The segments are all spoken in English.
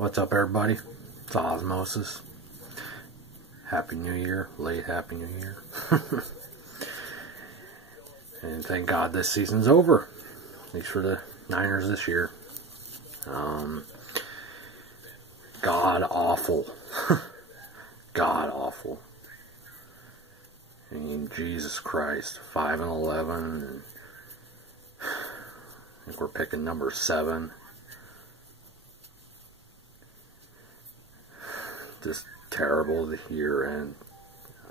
What's up, everybody? It's Osmosis. Happy New Year. Late Happy New Year. And thank God this season's over. At least for the Niners this year. God awful. God awful. I mean, Jesus Christ. 5-11. And I think we're picking number 7. Just terrible the year, and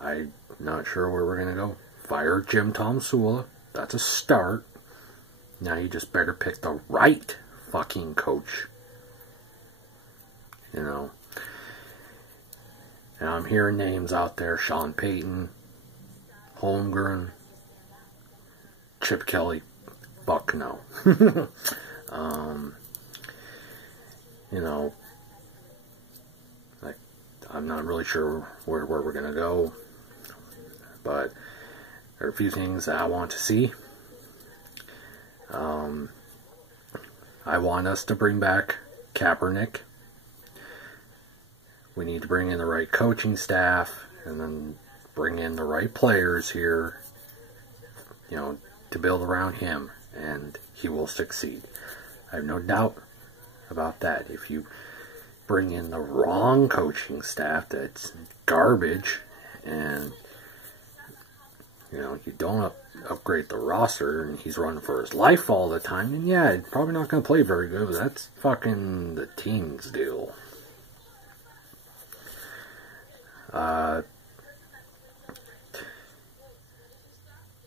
I'm not sure where we're going to go. Fire Jim Tomsula. That's a start. Now you just better pick the right fucking coach. You know. Now I'm hearing names out there. Sean Payton. Holmgren. Chip Kelly. Fuck no. You know. I'm not really sure where we're going to go, but there are a few things that I want to see. I want us to bring back Kaepernick. We need to bring in the right coaching staff and then bring in the right players here, you know, to build around him, and he will succeed. I have no doubt about that. If you bring in the wrong coaching staff that's garbage, and you know, you don't upgrade the roster, and he's running for his life all the time, and yeah, he's probably not going to play very good, but that's fucking the team's deal.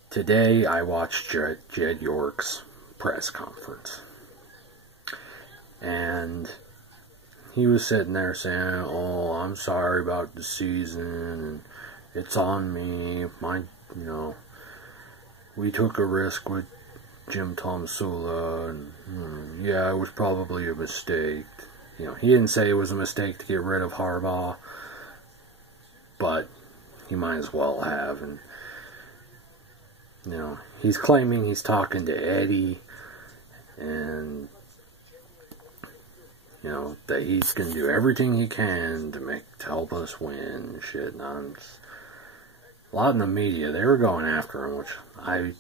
Today I watched Jed York's press conference, and he was sitting there saying, "Oh, I'm sorry about the season, and it's on me. You know, we took a risk with Jim Tomsula, and yeah, it was probably a mistake." You know, he didn't say it was a mistake to get rid of Harbaugh, but he might as well have. And you know, he's claiming he's talking to Eddie, and you know, that he's going to do everything he can to help us win and shit. And a lot in the media, they were going after him, which I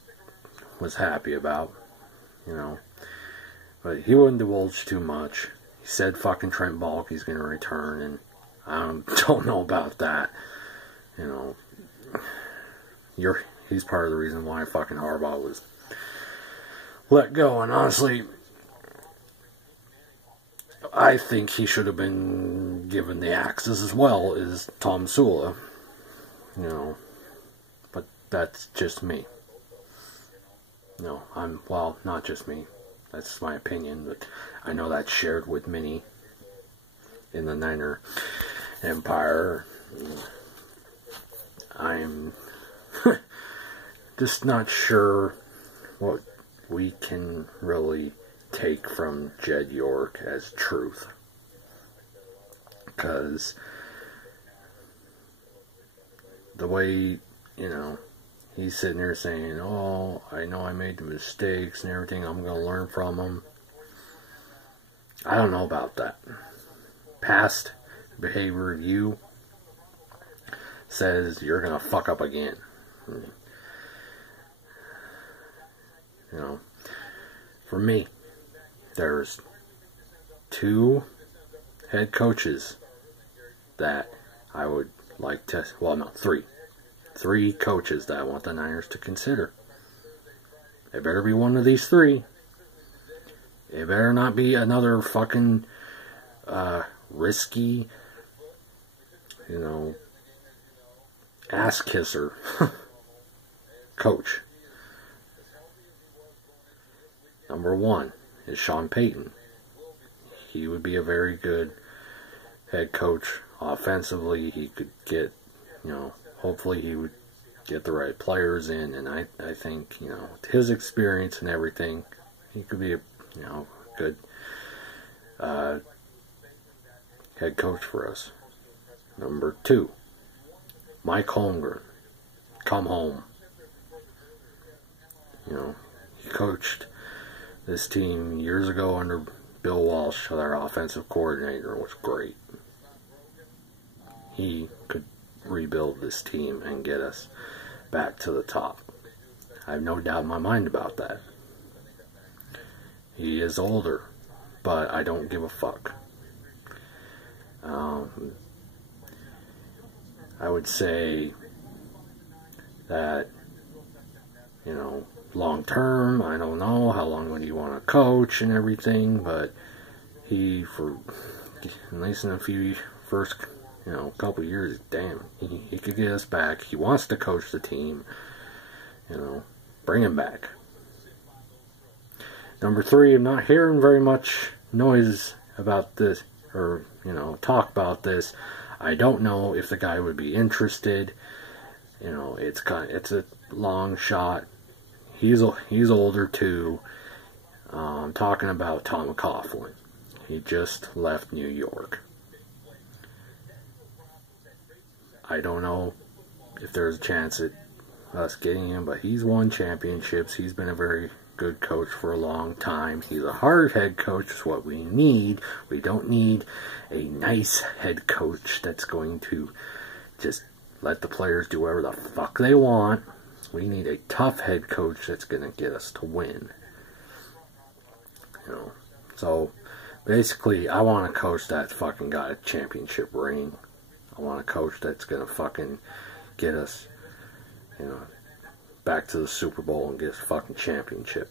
was happy about, you know. But he wouldn't divulge too much. He said fucking Trent Baalke's going to return, and I don't know about that. You know, he's part of the reason why fucking Harbaugh was let go. And honestly, I think he should have been given the axes as well as Tomsula. You know, but that's just me. No, well, not just me. That's my opinion, but I know that's shared with many in the Niner Empire. I'm just not sure what we can really take from Jed York as truth, because the way, you know, he's sitting there saying, "Oh, I know I made the mistakes and everything, I'm going to learn from them." I don't know about that. Past behavior review says you're going to fuck up again. You know, for me, there's 2 head coaches that I would like to, well, no, 3. 3 coaches that I want the Niners to consider. It better be one of these 3. It better not be another fucking risky, you know, ass kisser coach. Number 1 is Sean Payton. He would be a very good head coach. Offensively, he could get, you know, hopefully he would get the right players in, and I think, you know, with his experience and everything, he could be a, you know, good head coach for us. Number 2, Mike Holmgren. Come home. You know, he coached this team years ago under Bill Walsh, our offensive coordinator, was great. He could rebuild this team and get us back to the top. I have no doubt in my mind about that. He is older, but I don't give a fuck. I would say that, you know, long term, I don't know how long would he want to coach and everything, but he, for at least in a few first, you know, couple years, damn, he could get us back. He wants to coach the team, you know, bring him back. Number 3, I'm not hearing very much noise about this, or, you know, talk about this. I don't know if the guy would be interested. You know, it's a long shot. He's older too. Talking about Tom Coughlin. He just left New York. I don't know if there's a chance at us getting him, but he's won championships. He's been a very good coach for a long time. He's a hard head coach. Is what we need. We don't need a nice head coach that's going to just let the players do whatever the fuck they want. We need a tough head coach that's going to get us to win. You know, so basically, I want a coach that's fucking got a championship ring. I want a coach that's going to fucking get us, you know, back to the Super Bowl and get us a fucking championship.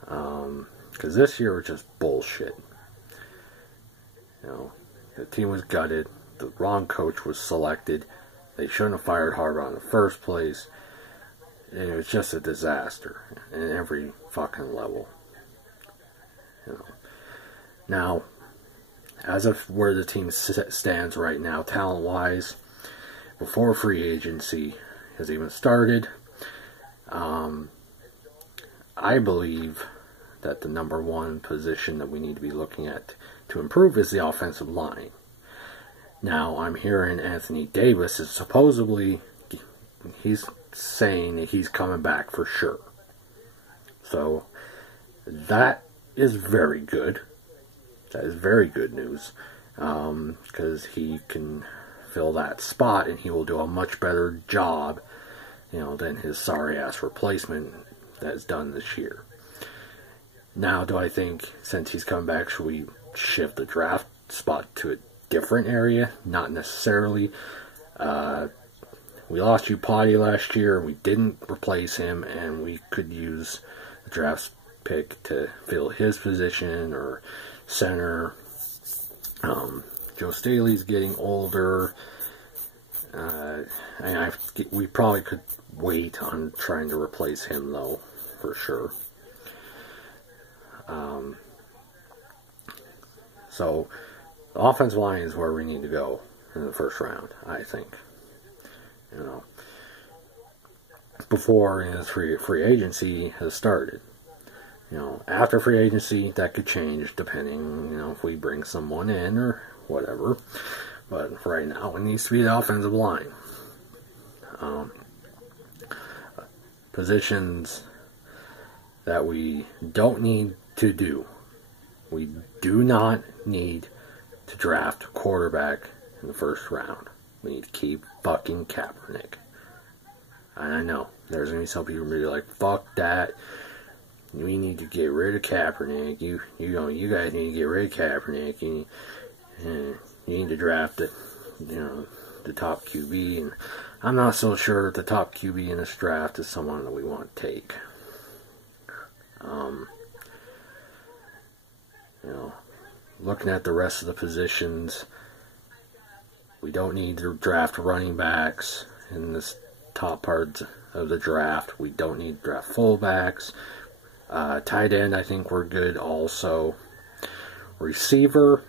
Because this year was just bullshit. You know, the team was gutted. The wrong coach was selected. They shouldn't have fired Harbaugh in the first place. And it was just a disaster in every fucking level. You know. Now, as of where the team stands right now, talent-wise, before free agency has even started, I believe that the number 1 position that we need to be looking at to improve is the offensive line. Now, I'm hearing Anthony Davis is supposedly, he's saying that he's coming back for sure. So, that is very good. That is very good news. Because he can fill that spot and he will do a much better job, you know, than his sorry-ass replacement that's done this year. Now, do I think, since he's come back, should we shift the draft spot to a different area? Not necessarily. We lost Upati last year, we didn't replace him, and we could use the draft pick to fill his position, or center. Joe Staley's getting older. We probably could wait on trying to replace him, though, for sure. So, the offensive line is where we need to go in the first round, I think. You know, before his free agency has started. You know, after free agency, that could change depending, you know, if we bring someone in or whatever. But for right now, it needs to be the offensive line. Positions that we don't need to do. We do not need to draft a quarterback in the first round. We need to keep fucking Kaepernick. And I know, there's going to be some people who are like, fuck that. We need to get rid of Kaepernick. You guys need to get rid of Kaepernick. You need to draft the top QB. And I'm not so sure the top QB in this draft is someone that we want to take. You know, looking at the rest of the positions, we don't need to draft running backs in this top part of the draft. We don't need to draft fullbacks. Tight end, I think we're good also. Receiver,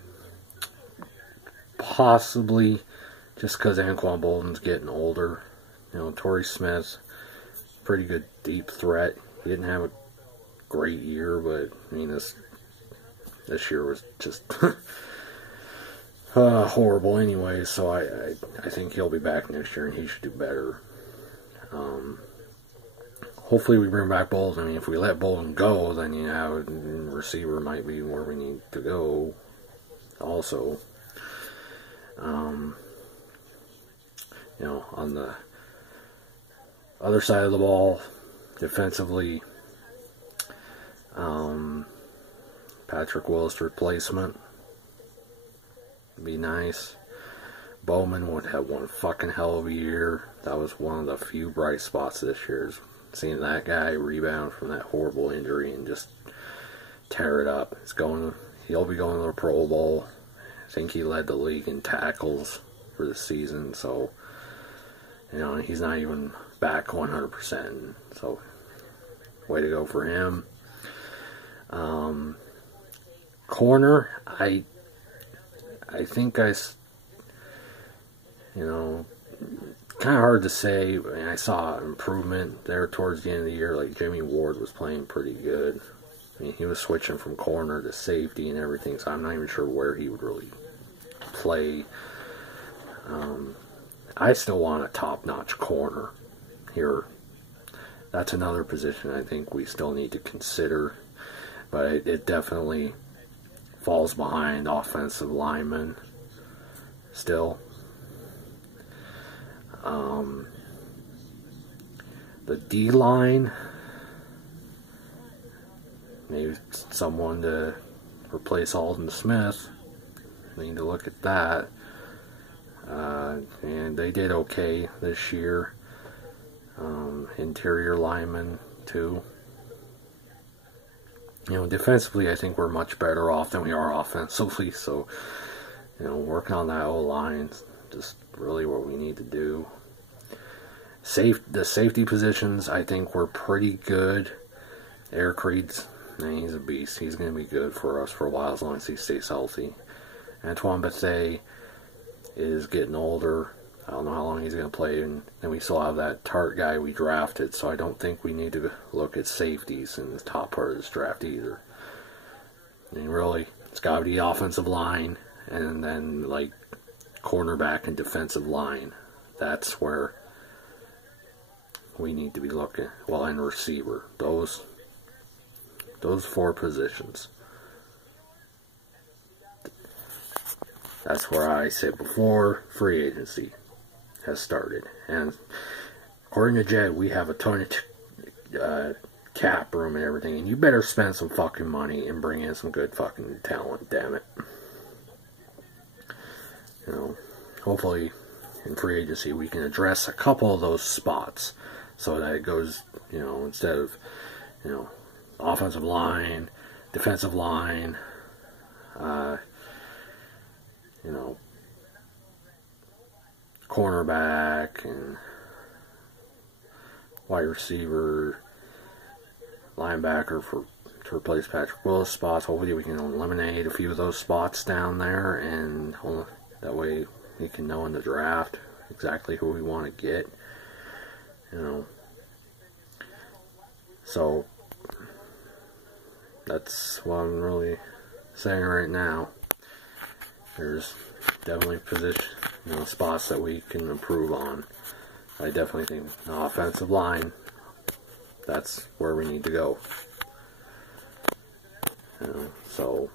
possibly, just because Anquan Bolden's getting older. You know, Torrey Smith, pretty good deep threat. He didn't have a great year, but I mean, this year was just horrible anyway, so I think he'll be back next year and he should do better. hopefully we bring back Bolden. I mean, if we let Bolden go, then, you know, receiver might be where we need to go also. You know, on the other side of the ball, defensively, Patrick Willis replacement would be nice. Bowman would have one fucking hell of a year. That was one of the few bright spots this year, is seeing that guy rebound from that horrible injury and just tear it up. He'll be going to the Pro Bowl. I think he led the league in tackles for the season, so, you know, he's not even back 100%, so way to go for him. Corner, I think you know, kind of hard to say. I mean, I saw improvement there towards the end of the year. Like, Jimmy Ward was playing pretty good. I mean, he was switching from corner to safety and everything, so I'm not even sure where he would really play. I still want a top-notch corner here. That's another position I think we still need to consider, but it definitely falls behind offensive linemen still. The D-line, maybe someone to replace Alden Smith. We need to look at that. And they did okay this year. Interior linemen too. You know, defensively, I think we're much better off than we are offensively. So, you know, working on that O-line is just really what we need to do. The safety positions, I think we're pretty good. Eric Reed's, man, he's a beast. He's going to be good for us for a while as long as he stays healthy. Antoine Bethea is getting older. I don't know how long he's going to play, and then we still have that Tart guy we drafted, so I don't think we need to look at safeties in the top part of this draft either. I mean, really, it's got to be offensive line, and then, like, cornerback and defensive line. That's where we need to be looking. Well, and receiver. Those 4 positions. That's where I said before free agency has started. And according to Jed, we have a ton of cap room and everything. And you better spend some fucking money and bring in some good fucking talent, damn it. You know, hopefully in free agency we can address a couple of those spots so that it goes, you know, instead of, you know, offensive line, defensive line, you know, cornerback and wide receiver, linebacker to replace Patrick Willis spots. Hopefully we can eliminate a few of those spots down there, and that way we can know in the draft exactly who we want to get. You know, so that's what I'm really saying right now. There's definitely spots that we can improve on. I definitely think the offensive line, that's where we need to go. You know, so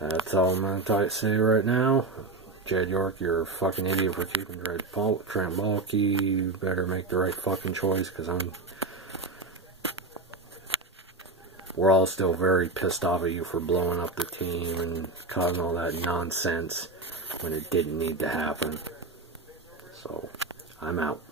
that's all I'm going to say right now. Jed York, you're a fucking idiot for keeping Trent Baalke. You better make the right fucking choice, because we're all still very pissed off at you for blowing up the team and causing all that nonsense when it didn't need to happen. So, I'm out.